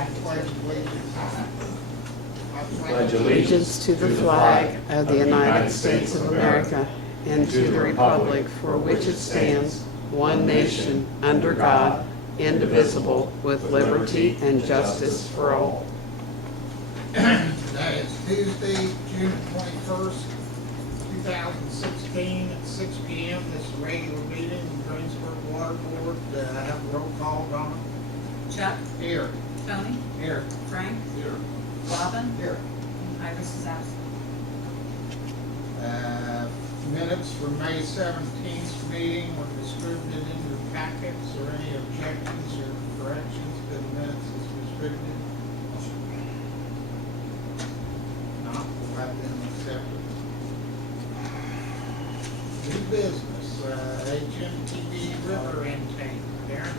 I pledge allegiance. Pledge allegiance to the flag of the United States of America and to the republic for which it stands, one nation, under God, indivisible, with liberty and justice for all. That is Tuesday, June 21st, 2016 at 6 p.m. This is a regular meeting in Greensburg Water Board. I have a roll call. Donna? Chuck? Here. Tony? Here. Frank? Here. Robin? Here. And Iris is absent. Minutes for May 17th meeting were distributed in your packets. Or any objections or corrections to the minutes as distributed? Not, we'll have them accepted. New business, HNTB river intake. Darren?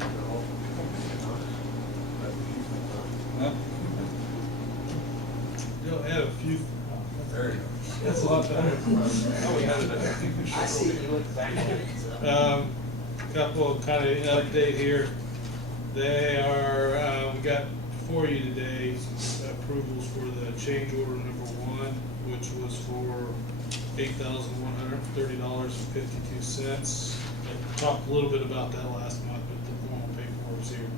You'll add a few. There you go. That's a lot better. Oh, we had it. I see you look back at it. Couple kind of update here. They are, we got for you today approvals for the change order number 1, which was for $8,130.52. I talked a little bit about that last month, but the formal paperwork's here.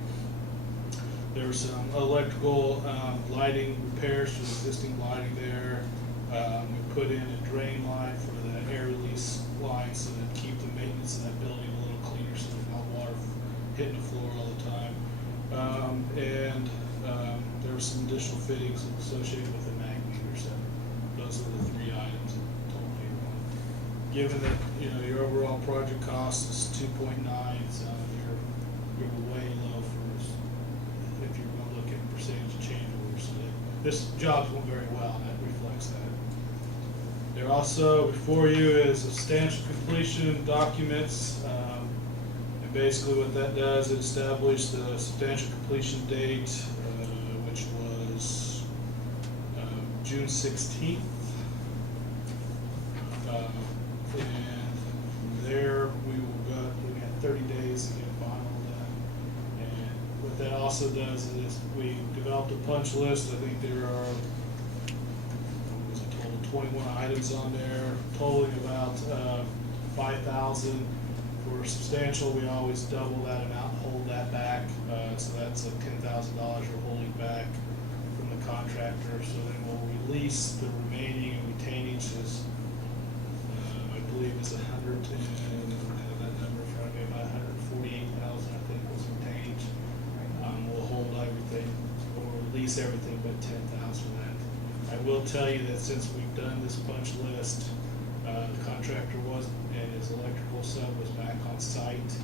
There were some electrical lighting repairs to the existing lighting there. We put in a drain line for the air release line so that keep the maintenance of that building a little cleaner so there's not water hitting the floor all the time. There were some additional fittings associated with the mag meter. So those are the 3 items that totally won. Given that your overall project cost is 2.9, so you're way low for if you're going to look at percentage of change orders. So this job's going very well, and that reflects that. There also before you is substantial completion documents, and basically what that does, it establishes the substantial completion date, which was June 16th. And from there we got 30 days to get final done. And what that also does is we developed a punch list. I think there are 21 items on there, totaling about 5,000. For substantial, we always double that amount and hold that back. So that's $10,000 we're holding back from the contractor. So then we'll release the remaining retainage is, I believe, is 100. And that number in front of me, about 148,000, I think, was retainage. We'll hold everything, or release everything but 10,000 of that. I will tell you that since we've done this punch list, the contractor and his electrical sub was back on site.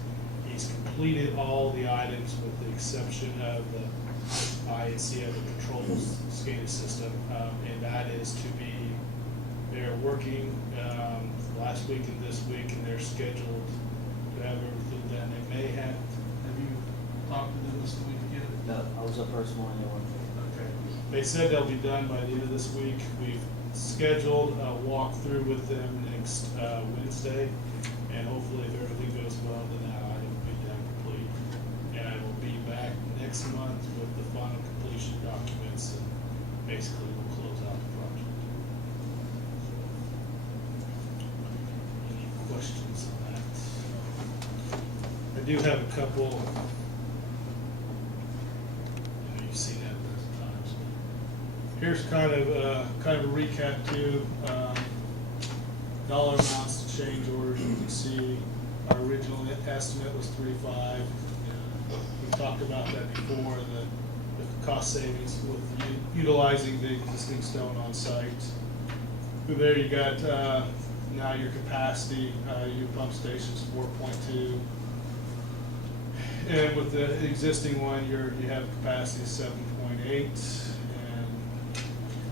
He's completed all the items with the exception of the INC of the controls SCADA system, and that is to be, they're working last week and this week, and they're scheduled to have everything done. They may have you talked to them this week to get it? No, I was the first one they wanted. Okay. They said they'll be done by the end of this week. We've scheduled a walkthrough with them next Wednesday, and hopefully if everything goes well, then that item will be done complete. And I will be back next month with the final completion documents, and basically we'll close out the project. Any questions on that? I do have a couple. You've seen that a dozen times. Here's kind of a recap too. Dollar amounts to change orders. You can see our original estimate was 3.5. We talked about that before. The cost savings with utilizing the existing stone on site. So there you got now your capacity. Your pump station's 4.2. And with the existing one, you have capacity of 7.8, and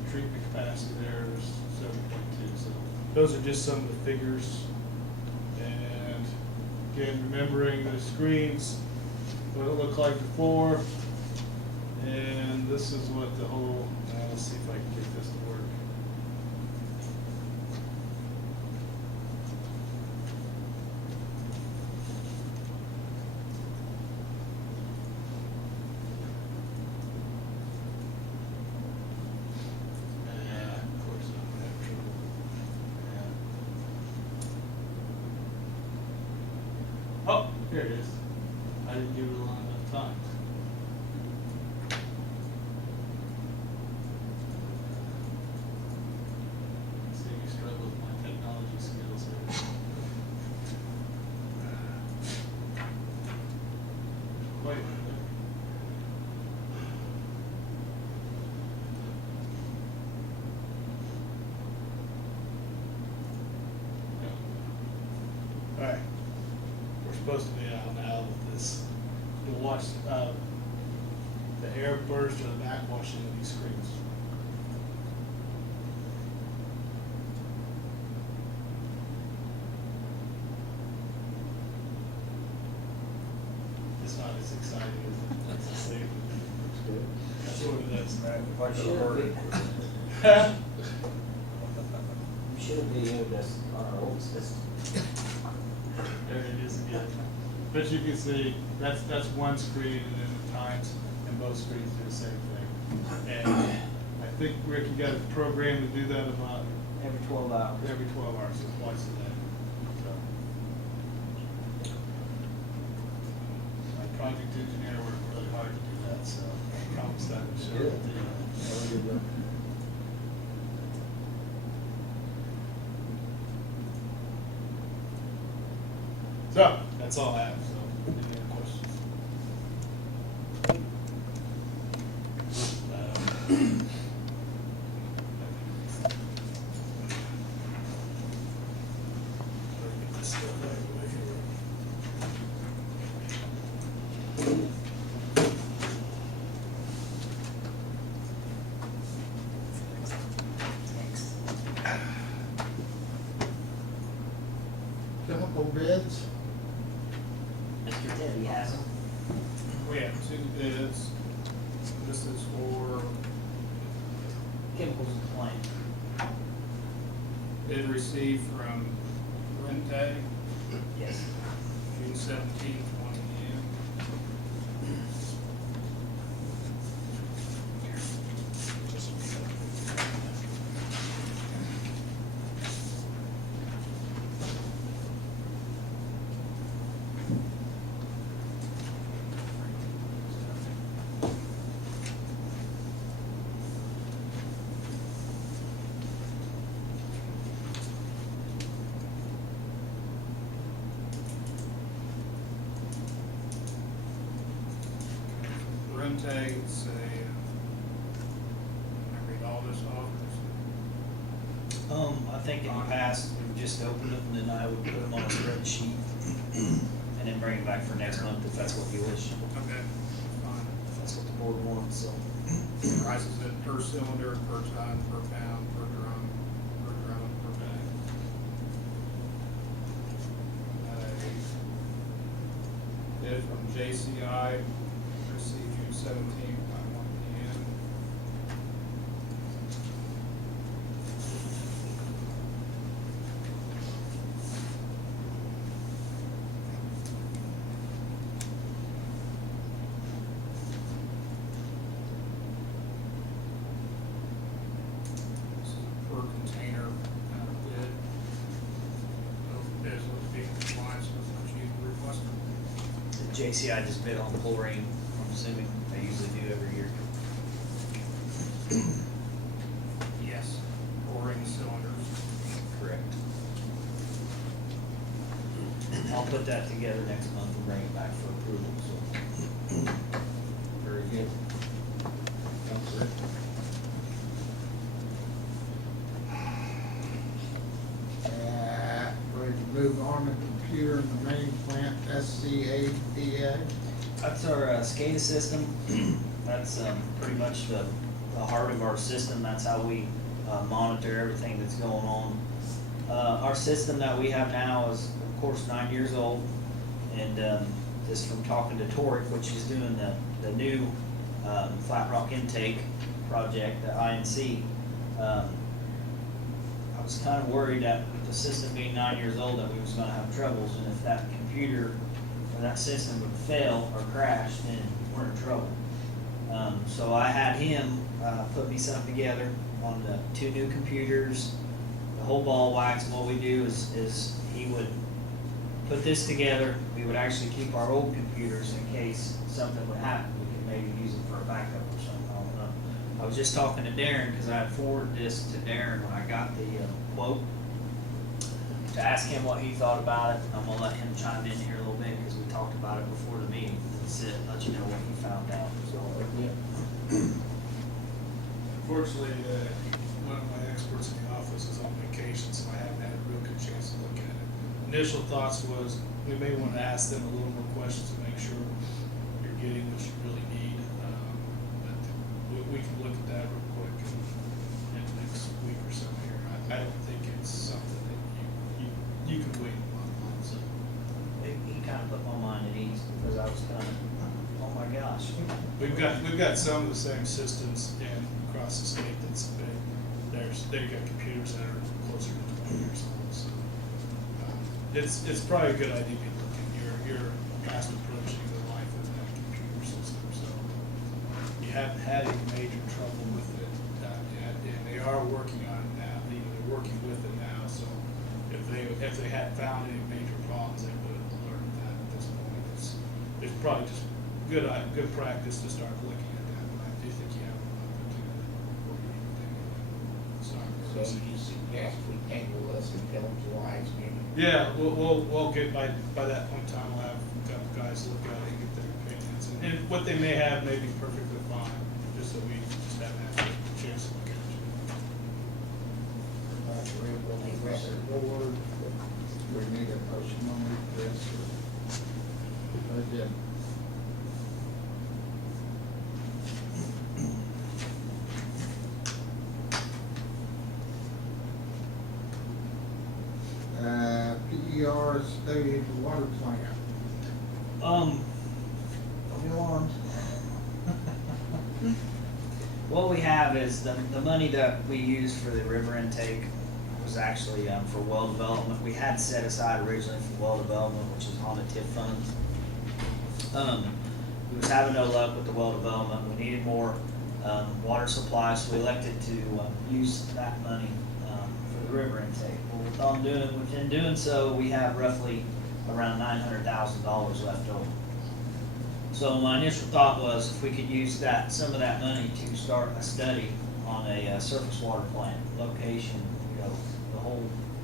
treatment capacity there is 7.2. So those are just some of the figures. And again, remembering the screens, what it looked like before, and this is what the whole. Let's see if I can get this to work. Here it is. I didn't give it a long enough time. See, you struggle with my technology skills here. Wait a minute. Alright, we're supposed to be out now with this. You'll watch the air burst or the backwashing of these screens. It's not as exciting as it's safe. That's what it is. If I could Should afford be. it. You should have videoed us on our old system. There it is again. But you can see, that's one screen and then the times, and both screens do the same thing. And I think, Rick, you got a program to do that about Every 12 hours. every 12 hours, so twice a day. So. My project engineer worked really hard to do that, so I promise that would show it to you. So, that's all I have, so, any other questions? Get this stuff out of the way here. Chemical bids, Mr. Teddy has them. we have 2 bids. This is for Chemicals and plant. bid received from Rente, Yes. June 17th, 1 p.m. Rente, it's a, I read all this off. I think in the past, we've just opened it and then I would put them on a spreadsheet and then bring it back for next month if that's what you wish. Okay, fine. If that's what the board wants, so. Prices it per cylinder, per ton, per pound, per drum, per bag. Bid from JCI, received June 17th by 1 p.m. This is a per container kind of bid. Those bids would be in compliance with what you requested. The JCI just bid on chlorine, I'm assuming they usually do every year. Yes. Pouring cylinders. Correct. I'll put that together next month and bring it back for approval, so. Very good. Counselor? Ready to move on the computer in the main plant, SCADA. That's our SCADA system. That's pretty much the heart of our system. That's how we monitor everything that's going on. Our system that we have now is, of course, 9 years old. And just from talking to Toric, which is doing the new flat rock intake project, the INC, I was kind of worried that with the system being 9 years old that we was gonna have troubles, and if that computer or that system would fail or crash, then we're in trouble. So I had him put me something together on the 2 new computers, the whole ball wax, and what we do is he would put this together. We would actually keep our old computers in case something would happen. We could maybe use it for a backup or something, I don't know. I was just talking to Darren, because I had forwarded this to Darren when I got the quote, to ask him what he thought about it. I'm gonna let him chime in here a little bit, because we talked about it before the meeting. Let you know what he found out, so. Unfortunately, one of my experts in the office is on vacation, so I haven't had a real good chance to look at it. Initial thoughts was, we may want to ask them a little more questions to make sure you're getting what you really need. But we can look at that real quick in the next week or so here. I don't think it's something that you can wait a month on, so. He kind of put my mind at ease, because I was kind of, oh my gosh. We've got some of the same systems across the state they've got computers that are closer to 20 years old, so. It's probably a good idea to be looking, you're fast approaching the life of that computer system, so. You haven't had any major trouble with it yet, and they are working on it now, they're working with it now, so if they had found any major problems, they would have alerted that at this point. It's probably just good practice to start looking at that, but I do think you have a month or two before you need to take it. So you suggest we table this until July's meeting? Yeah, we'll get, by that point in time, we'll have a couple guys look at it and get their opinions, and what they may have may be perfectly fine, just that we just haven't had a chance to look at it. We'll leave that at board. We need a motion on this. I did. PER stated water plant. Go on. What we have is the money that we used for the river intake was actually for well development. We had set aside originally for well development, which is on the TIF funds. We was having no luck with the well development. We needed more water supply, so we elected to use that money for the river intake. Well, within doing so, we have roughly around $900,000 left over. So my initial thought was if we could use some of that money to start a study on a surface water plant location,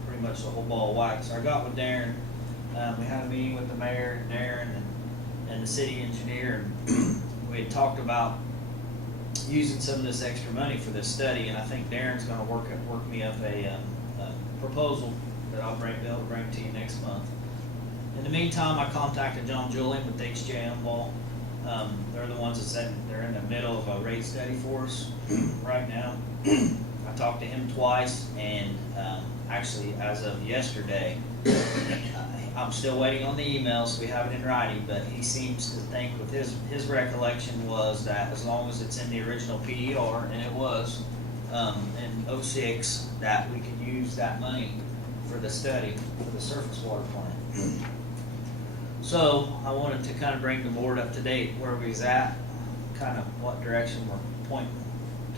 pretty much the whole ball of wax. So I got with Darren, we had a meeting with the mayor, Darren, and the city engineer, and we had talked about using some of this extra money for this study, and I think Darren's gonna work me up a proposal that I'll be able to bring to you next month. In the meantime, I contacted John Julian with HJM Ball. They're the ones that said they're in the middle of a rate study for us right now. I talked to him twice, and actually, as of yesterday, I'm still waiting on the emails, we have it in writing, but he seems to think with his recollection was that as long as it's in the original PER, and it was, in 06, that we could use that money for the study for the surface water plant. So I wanted to kind of bring the board up to date where we was at, kind of what direction we're pointing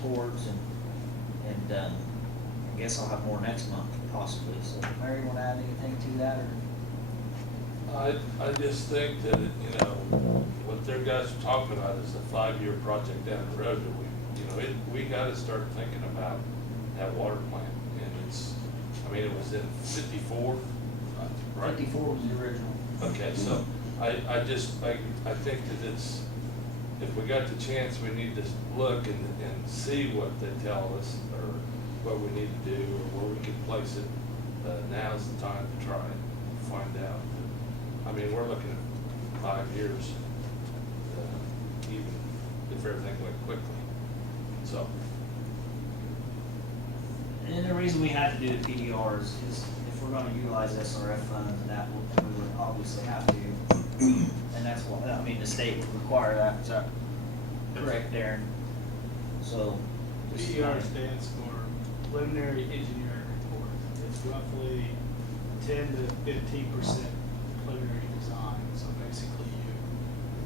towards, and I guess I'll have more next month possibly. So Mary, you want to add anything to that, or? I just think that, what their guys are talking about is a 5-year project down the road that we gotta start thinking about that water plant. And it was in 54, right? 54 was the original. Okay, so I think that if we got the chance, we need to look and see what they tell us, or what we need to do, or where we can place it. Now's the time to try and find out. We're looking at 5 years, even if everything went quickly. So. And the reason we had to do the PDR is if we're gonna utilize SRF funds, and that we would obviously have to. And that's what, the state would require that, is that correct, Darren? So. just- PER stands for preliminary engineering report. It's roughly 10 to 15% preliminary design. So basically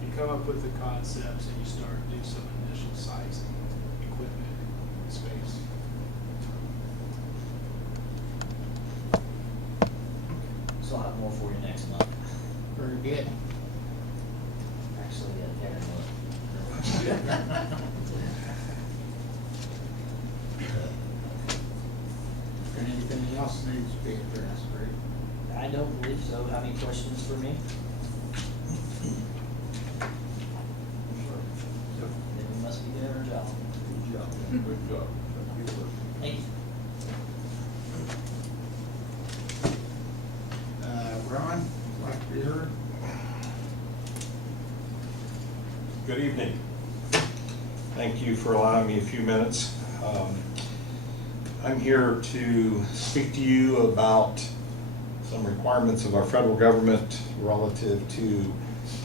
you come up with the concepts and you start to do some initial sizing, equipment, space. So I'll have more for you next month. did. Actually, Karen would. Anything else needs to be addressed, Greg? I don't believe so. Have any questions for me? Then we must be doing our job. Good job. Good job. Thank you. Ron, like to be heard? Good evening. Thank you for allowing me a few minutes. I'm here to speak to you about some requirements of our federal government relative to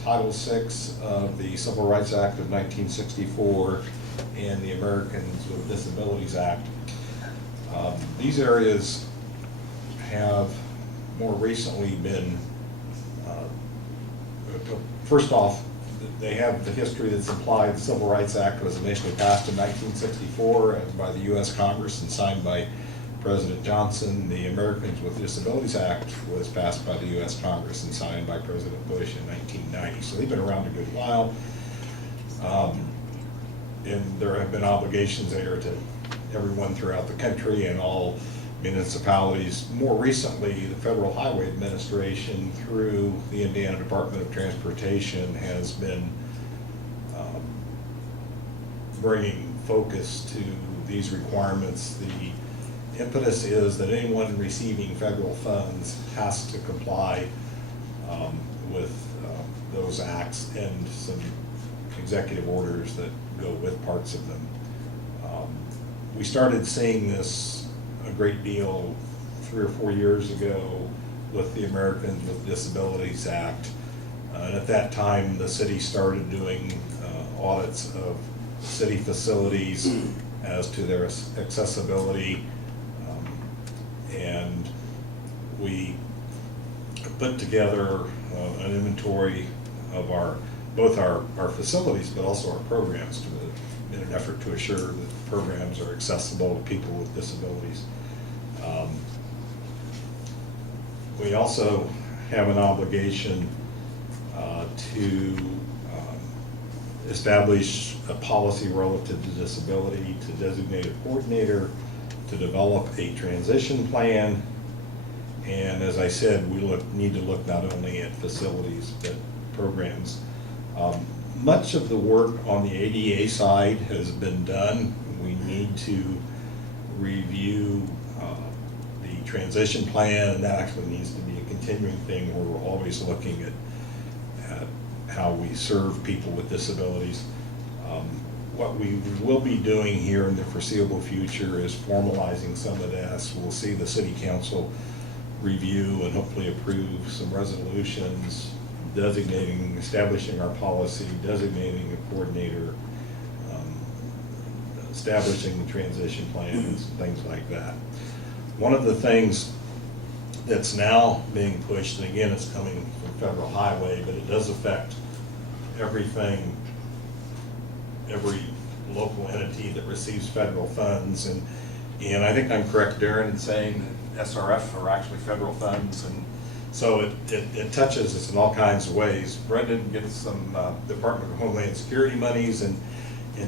Title VI of the Civil Rights Act of 1964 and the Americans with Disabilities Act. These areas have more recently been, first off, they have the history that's implied. The Civil Rights Act was initially passed in 1964 by the U.S. Congress and signed by President Johnson. The Americans with Disabilities Act was passed by the U.S. Congress and signed by President Bush in 1990. So they've been around a good while. And there have been obligations there to everyone throughout the country and all municipalities. More recently, the Federal Highway Administration, through the Indiana Department of Transportation, has been bringing focus to these requirements. The impetus is that anyone receiving federal funds has to comply with those acts and some executive orders that go with parts of them. We started seeing this a great deal 3 or 4 years ago with the Americans with Disabilities Act. And at that time, the city started doing audits of city facilities as to their accessibility. And we put together an inventory of both our facilities, but also our programs in an effort to assure that programs are accessible to people with disabilities. We also have an obligation to establish a policy relative to disability, to designate a coordinator, to develop a transition plan, and as I said, we need to look not only at facilities but programs. Much of the work on the ADA side has been done. We need to review the transition plan, and that actually needs to be a continuing thing where we're always looking at how we serve people with disabilities. What we will be doing here in the foreseeable future is formalizing some of this. We'll see the city council review and hopefully approve some resolutions designating, establishing our policy, designating a coordinator, establishing the transition plans, things like that. One of the things that's now being pushed, and again, it's coming from Federal Highway, but it does affect everything, every local entity that receives federal funds. And I think I'm correct, Darren, in saying that SRF are actually federal funds, and so it touches us in all kinds of ways. Brendan gets some Department of Homeland Security monies, and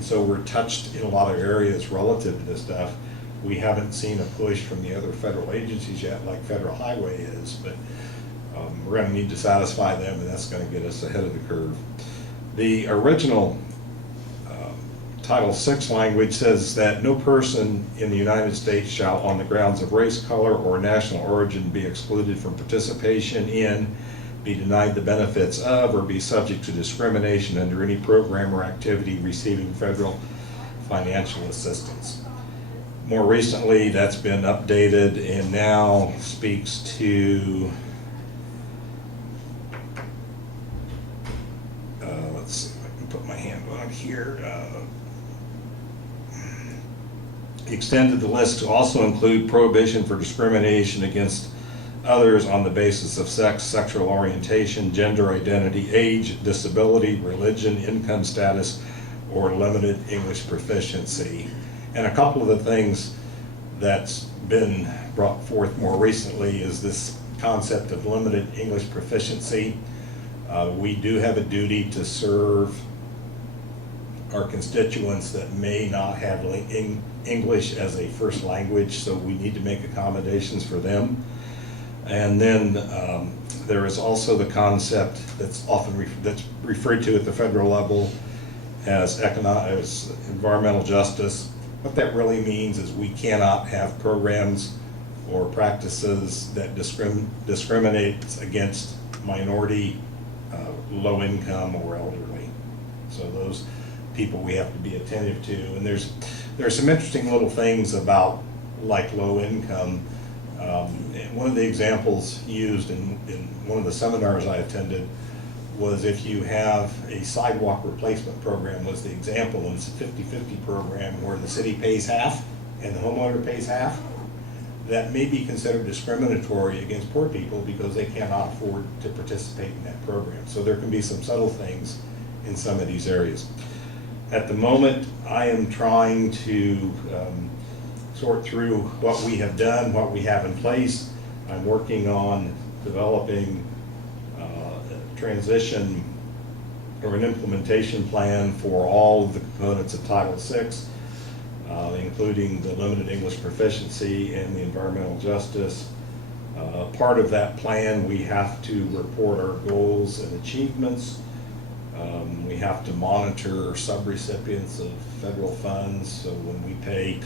so we're touched in a lot of areas relative to this stuff. We haven't seen a push from the other federal agencies yet, like Federal Highway is, but we're going to need to satisfy them, and that's going to get us ahead of the curve. The original Title VI language says that no person in the United States shall, on the grounds of race, color, or national origin, be excluded from participation in, be denied the benefits of, or be subject to discrimination under any program or activity receiving federal financial assistance. More recently, that's been updated and now speaks to, let's see if I can put my hand on here. Extended the list to also include prohibition for discrimination against others on the basis of sex, sexual orientation, gender identity, age, disability, religion, income status, or limited English proficiency. And a couple of the things that's been brought forth more recently is this concept of limited English proficiency. We do have a duty to serve our constituents that may not have English as a first language, so we need to make accommodations for them. And then there is also the concept that's often that's referred to at the federal level as as environmental justice. What that really means is we cannot have programs or practices that discriminate against minority, low income, or elderly. So those people we have to be attentive to. And there's some interesting little things about like low income. And one of the examples used in one of the seminars I attended was if you have a sidewalk replacement program was the example, and it's a 50-50 program where the city pays half and the homeowner pays half. That may be considered discriminatory against poor people because they cannot afford to participate in that program. So there can be some subtle things in some of these areas. At the moment, I am trying to sort through what we have done, what we have in place. I'm working on developing a transition or an implementation plan for all of the components of Title VI, including the limited English proficiency and the environmental justice. Part of that plan, we have to report our goals and achievements. We have to monitor subrecipients of federal funds. So when we pay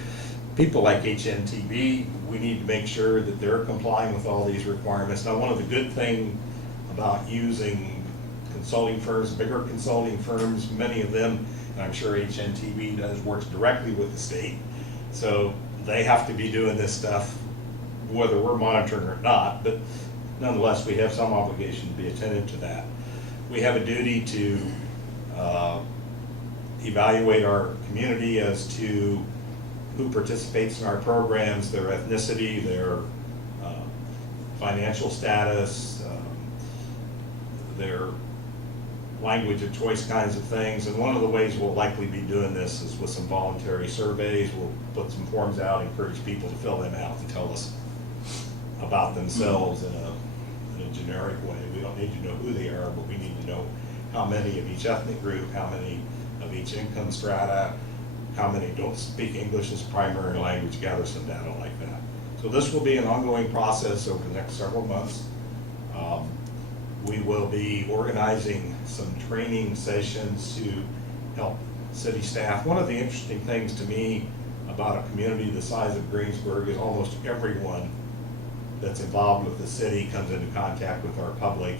people like HNTB, we need to make sure that they're complying with all these requirements. Now, one of the good things about using consulting firms, bigger consulting firms, many of them, and I'm sure HNTB does, works directly with the state. So they have to be doing this stuff whether we're monitoring or not, but nonetheless, we have some obligation to be attentive to that. We have a duty to evaluate our community as to who participates in our programs, their ethnicity, their financial status, their language of choice kinds of things. And one of the ways we'll likely be doing this is with some voluntary surveys. We'll put some forms out, encourage people to fill them out and tell us about themselves in a generic way. We don't need to know who they are, but we need to know how many of each ethnic group, how many of each income strata, how many don't speak English as a primary language, gather some data like that. So this will be an ongoing process over the next several months. We will be organizing some training sessions to help city staff. One of the interesting things to me about a community the size of Greensburg is almost everyone that's involved with the city comes into contact with our public,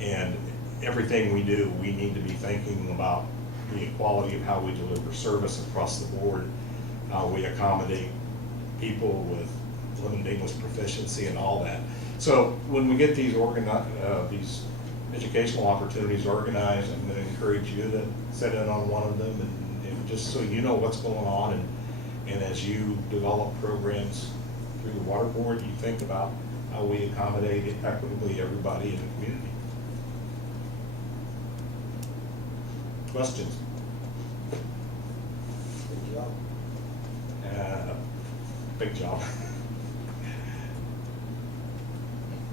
and everything we do, we need to be thinking about the equality of how we deliver service across the board, how we accommodate people with limited English proficiency and all that. So when we get these educational opportunities organized, I'm going to encourage you to sit in on one of them, and just so you know what's going on, and as you develop programs through the water board, you think about how we accommodate equitably everybody in the community. Questions? Good job. Big job.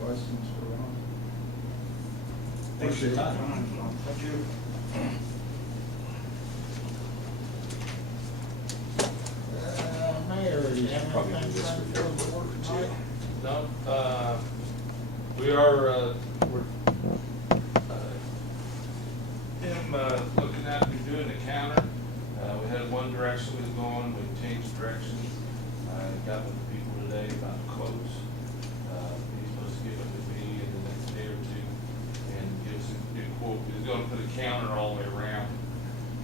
Questions for Ron? Thanks for your time. Thank you. Mayor, do you have Probably do anything this for for the board tonight? No, we are, we're, looking at redoing the counter. We had one direction we was going, we changed directions. Got with the people today about quotes. He's supposed to give it to me in the next day or two and give us a new quote. He was gonna put a counter all the way around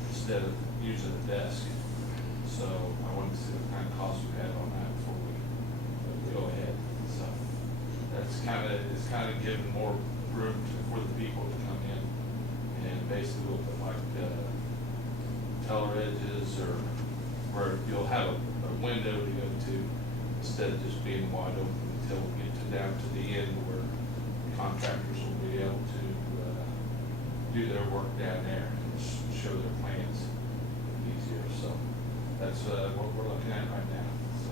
instead of using a desk. So I wanted to see what kind of cost we had on that before we go ahead. So that's it's kind of giving more room for the people to come in, and basically we'll put like teller edges, or where you'll have a window to go to instead of just being wide open until we get down to the end where contractors will be able to do their work down there and show their plans easier. So that's what we're looking at right now. So.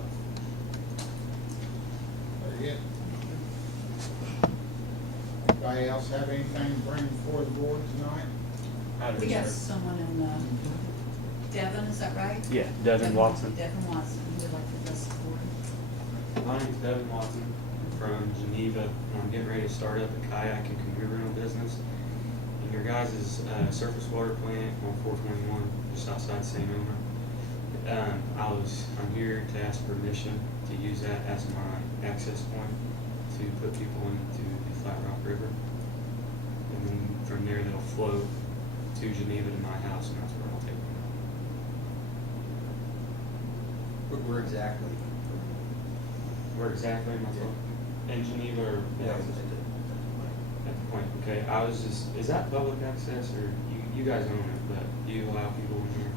Very good. Anybody else have anything to bring before the board tonight? We got someone in, Devin, is that right? Yeah, Devin Watson. Devin Watson, who would like to address the board. My name's Devin Watson from Geneva, and I'm getting ready to start up a kayak and canoe rental business. And your guys' surface water plant on 421, just outside St. Omer. I'm here to ask permission to use that as my access point to put people into the Flat Rock River. And then from there, they'll float to Geneva to my house, and that's where I'll take them. Where exactly? Where exactly am I from? In Geneva or? Yeah. At the point, okay, I was just, is that public access or you guys own it, but do you allow people in here?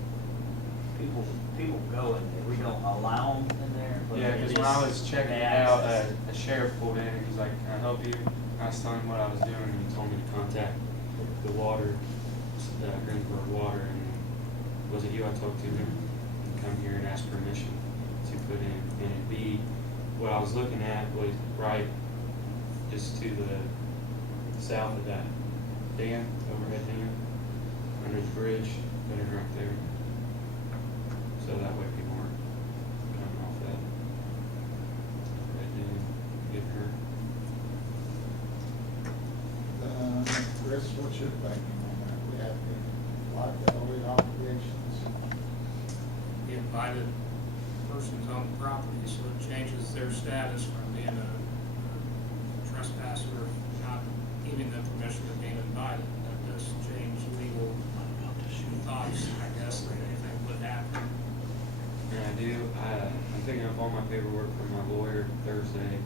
People go in there, we don't allow them in there, but Yeah, it because is- when I was checking they it out, access. a sheriff pulled in and he's like, can I help you? I was telling him what I was doing and he told me to contact the water, Greensburg water, and was it you I talked to him? And come here and ask permission to put in, and it'd be, what I was looking at was right just to the south of that dam, overhead dam, under the bridge, put it right there. So that way people aren't coming off that red dam, getting hurt. Chris, what's your thinking on that? We have any liability obligations? The invited person's on the property, so it changes their status from being a trespasser, not giving them permission to being invited. That does change legal thoughts, I guess, if anything would happen. And I do, I'm picking up all my paperwork from my lawyer Thursday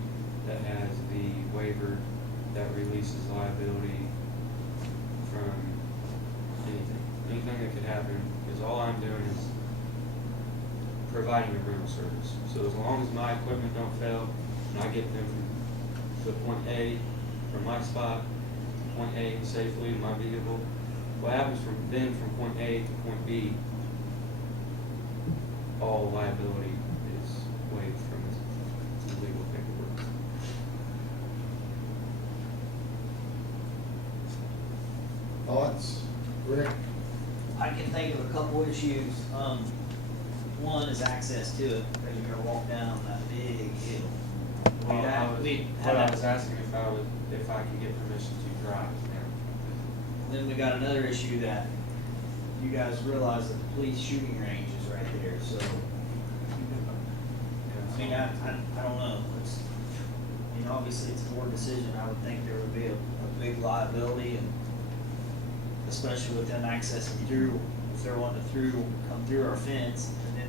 that has the waiver that releases liability from anything that could happen, because all I'm doing is providing a rental service. So as long as my equipment don't fail, and I get them to point A, from my spot, to point A safely in my vehicle, what happens from point A to point B, all liability is waived from the legal paperwork. Thoughts? Rick? I can think of a couple issues. One is access to it, because you're gonna walk down that big hill. Well, We what I had was that. asking if I could get permission to drive now. Then we got another issue that you guys realize that the police shooting range is right there, so, I mean, I don't know, it's, you know, obviously it's a board decision, I would think there would be a big liability, and especially with them accessing through, if they're wanting to come through our fence, and then,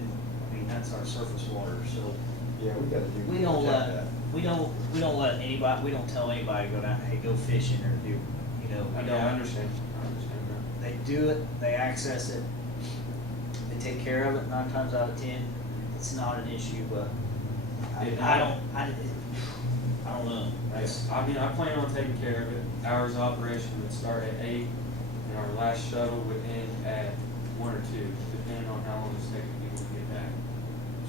I mean, that's our surface water, so. Yeah, we gotta do. We don't protect let, that. we don't let anybody, we don't tell anybody to go down, hey, go fishing, or do, you know, we I don't. understand that. They do it, they access it, they take care of it 9 times out of 10. It's not an issue, but I don't know. That's, I mean, I plan on taking care of it. Hours of operation would start at 8, and our last shuttle would end at 1 or 2, depending on how long it's taking people to get back.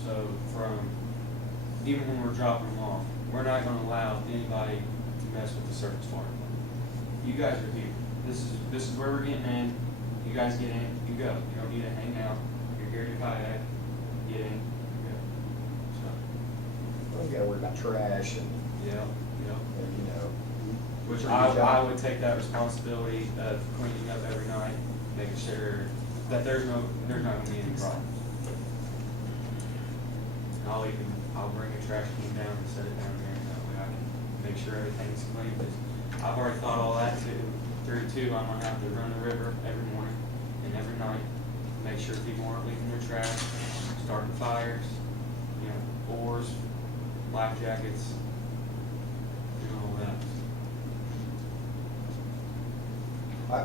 So even when we're dropping them off, we're not gonna allow anybody to mess with the surface water plant. You guys are here. This is where we're getting in. You guys get in, you go. You don't need to hang out. You're here to kayak, get in, you go. So, Well, we gotta worry about trash and, yeah. you know. Which pretty good I job. would take that responsibility of cleaning up every night, making sure that there's not gonna be any problems. And I'll bring a trash can down and set it down there, and that way I can make sure everything's clean, because I've already thought all that through too. I'm gonna have to run the river every morning and every night, make sure people aren't leaving their trash, starting fires, you know, oars, life jackets, and all that.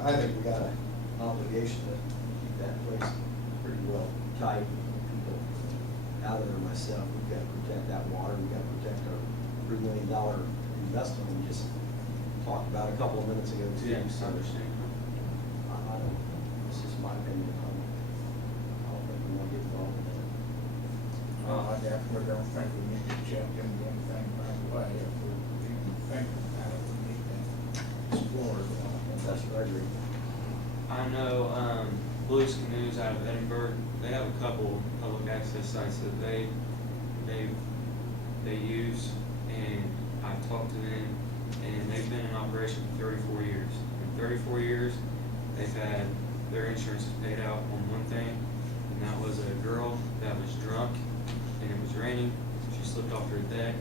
I think we got an obligation to keep that place pretty well tight, people out of there myself. We've gotta protect that water, we've gotta protect our $3 million investment we just talked about a couple of minutes ago too. Yeah, I So, understand. I don't, this is my opinion, I don't think we wanna get involved in that. I definitely don't think we need to check into anything right away. If we're even thinking about it, we need to explored. That's what I agree. I know, Blues Canoes out of Edinburgh, they have a couple public access sites that they use, and I've talked to them, and they've been in operation for 34 years. In 34 years, they've had their insurance paid out on one thing, and that was a girl that was drunk, and it was raining, she slipped off her deck,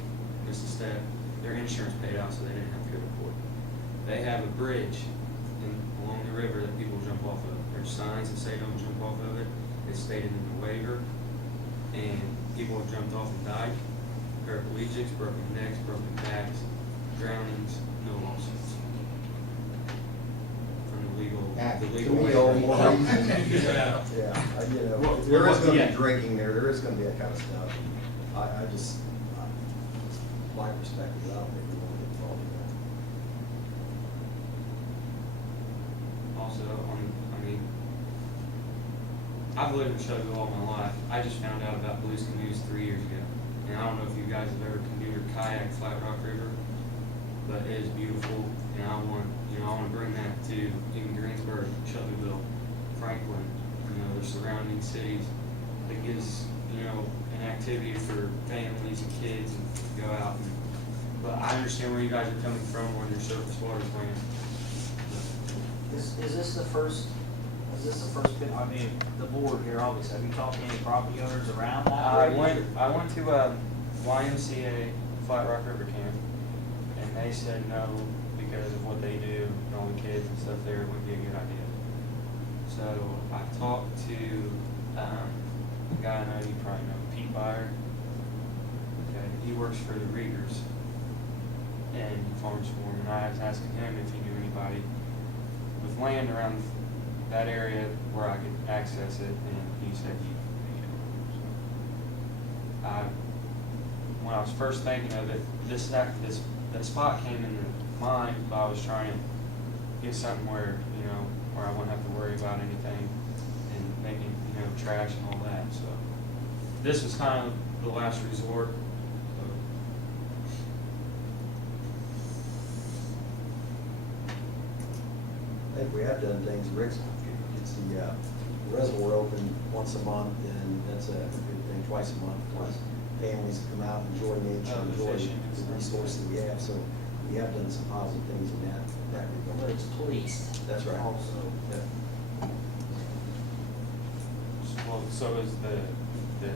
missed a step, their insurance paid out, so they didn't have to go to court. They have a bridge along the river that people jump off of. There's signs that say don't jump off of it. It's stated in the waiver, and people have jumped off and died. Paraplegics, broken necks, broken backs, drownings, no lawsuits. From the legal To me, all more waiver. reason. Yeah. Yeah, you know, Well, there is gonna yeah. be drinking there is gonna be that kind of stuff. I just, my perspective, I don't think we want to get involved in that. Also, I've lived in Shelbyville all my life. I just found out about Blues Canoes 3 years ago. And I don't know if you guys have ever canoed or kayak Flat Rock River, but it is beautiful, and I want to bring that to even Greensburg, Shelbyville, Franklin, the surrounding cities. It gives, an activity for families and kids and go out. But I understand where you guys are coming from on your surface water plan. Is this the first bit, the board here, obviously, have you talked to any property owners around that? I area? went to YMCA Flat Rock River Camp, and they said no because of what they do and all the kids and stuff there. It wouldn't be a good idea. So I talked to a guy I know you probably know, Pete Byer. Okay, he works for the Riegers and farms for him, and I was asking him if he knew anybody with land around that area where I could access it, and he said he when I was first thinking of it, that spot came into mind, but I was trying to get something where I wouldn't have to worry about anything and making trash and all that. So this was kind of the last resort. I think we have done things, Rick's gets the reservoir open once a month, and that's a good thing, twice a month, for families to come out and enjoy nature, Oh, the enjoy fishing and the stuff. resources that we have, so we have done some positive things in that But regard. it's policed. That's right. Also. Yeah. Well, so is the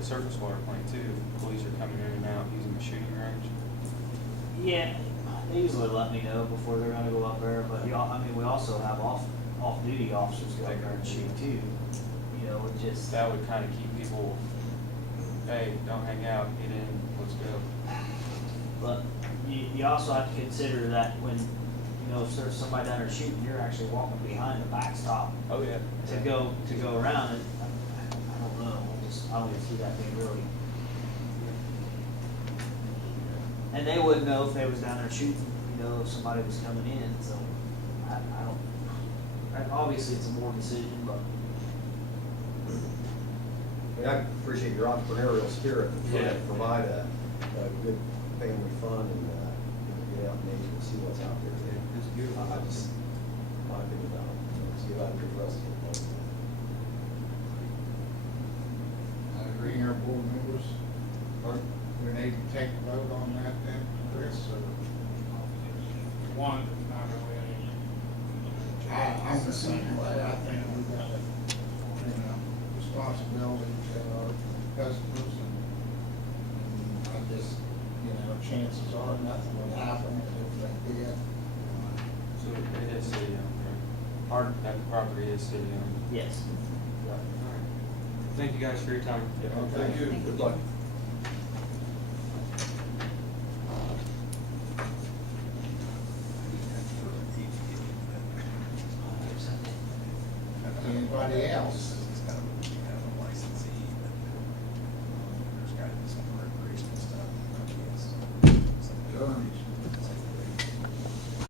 surface water plant too. Police are coming in and out using the shooting range. Yeah, they usually let me know before they're gonna go up there, but we also have off-duty officers go up there and shoot too. It just. That would kind of keep people, hey, don't hang out, get in, let's go. But you also have to consider that when, if there's somebody down there shooting, you're actually walking behind the backstop Oh, yeah. to go around it. I don't know, I don't even see that being really. And they wouldn't know if they was down there shooting, if somebody was coming in, so I don't, obviously it's a board decision, but. I appreciate your entrepreneurial spirit to Yeah. provide a good family fun and get out in nature and see what's out there. It's beautiful. I just, my opinion about it, let's get out and get rest of it. I agree, our board members, or we need to take a vote on that then, Chris, or? One, not really any. I'm the same way, I think we got a, responsibility to our customers, and I just, chances are nothing would happen if they did. So it is city owned, right? That property is city owned. Yes. All right. Thank you guys for your time. Thank you, good luck. Anybody else?